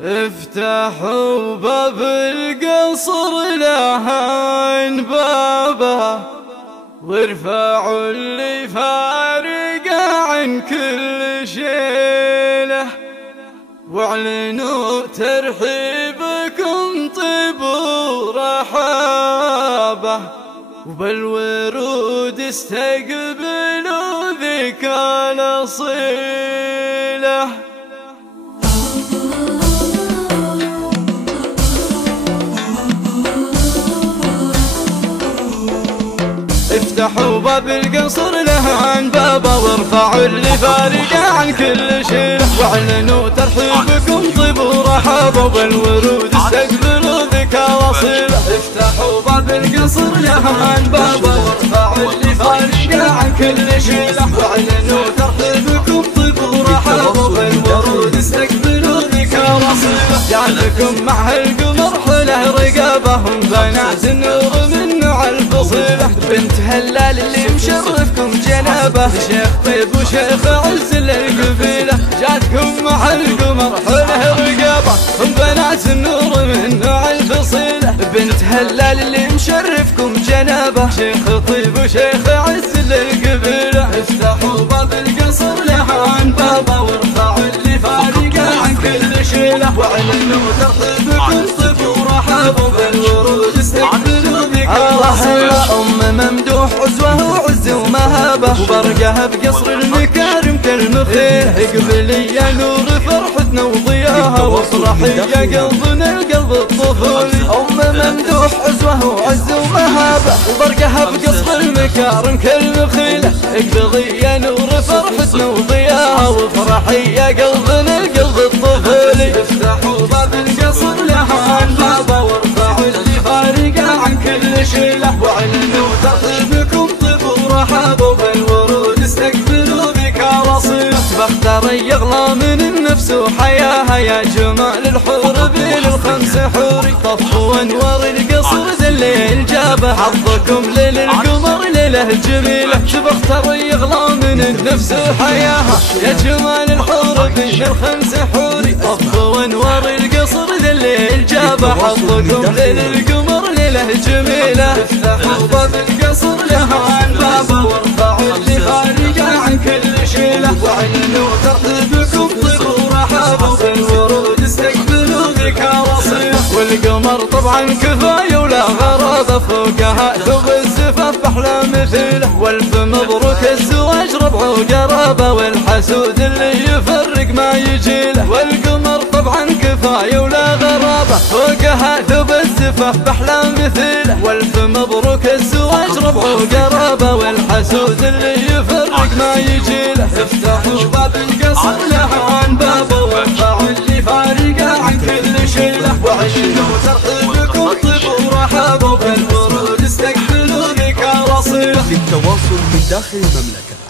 افتحوا باب القصر لهن بابه، وارفعوا اللي فارق عن كل شيله، واعلنوا ترحيبكم طيب ورحابه، وبالورود استقبلوا ذيك الأصيلة. افتحوا باب القصر لهن بابه، وارفعوا اللي فارق عن كل شيله، واعلنوا ترحيبكم طيب ورحابه، وبالورود استقبلوا ذيك الأصيلة. افتحوا باب القصر لهن بابه، وارفعوا اللي فارق عن كل شيله، واعلنوا ترحيبكم طيب ورحابه، وبالورود استقبلوا ذيك الأصيلة. جعلكم مع القمر حله رقابهم بنات النور من نوع الفصيلة، بنت هلال اللي مشرفكم جنابه، شيخ طيب وشيخ عز للقبيلة. جاتكم مع القمر حله رقابه هم بنات النور من نوع الفصيلة، بنت هلال اللي مشرفكم جنابه، شيخ طيب وشيخ عز للقبيلة. افتحوا باب القصر لهن بابه، وارفعوا اللي فارق عن كل شيله، واعلنوا ترحيبكم طيب ورحابه، بالورود استقبلوا ذيك الأصيلة. أم ممدوح عزوه وعز ومهابه، وبرقها بقصر المكارم كالمخيل، اقبلي يا نور فرحتنا وضياها، وافرحي يا قلبنا القلب الطفولي. أم ممدوح عزوه وعز ومهابه، وبرقها بقصر المكارم كالمخيل، اقبلي يا نور فرحتنا وضياها، وافرحي يا قلبنا القلب الطفولي. افتحوا باب القصر لهن بابه، وارفعوا اللي فارق عن كل شيله، واعلنوا ترحيبكم طيب ورحابه، وبالورود استقبلوا ذيك الأصيلة. بختار يغلى من النفس وحياها، يا جمال الحور بين الخمس حوري، طفوا انوار القصر ذا الليل جابه، حظكم ليل القمر ليله جميله. بختار يغلى من النفس وحياها، يا جمال الحور بين الخمس حوري، طفوا انوار القصر ذا الليل جابه، حظكم ليل القمر ليله جميله. افتحوا باب القصر لهن بابه، وارفعوا اللي فارق عن كل شيله، واعلنوا ترحيبكم طيب ورحابه، وبالورود استقبلوا ذيك الأصيلة. والقمر طبعا كفايه ولا غرابه، فوقها ثوب الزفاف باحلى مثيله، والف مبروك الزواج ربع وقرابه، والحسود اللي يفرق ما يجيله. والقمر طبعا كفايه ولا غرابه، فوقها ثوب الزفاف باحلى مثيله، والف مبروك الزواج ربع وقرابه، والحسود اللي يفرق ما يجيله. افتحوا باب القصر لهن بابه، وارفعوا اللي فارق عن كل شيله، واعلنوا ترحيبكم طيب ورحابه، بالورود استقبلوا ذيك الأصيلة. للتواصل من داخل المملكة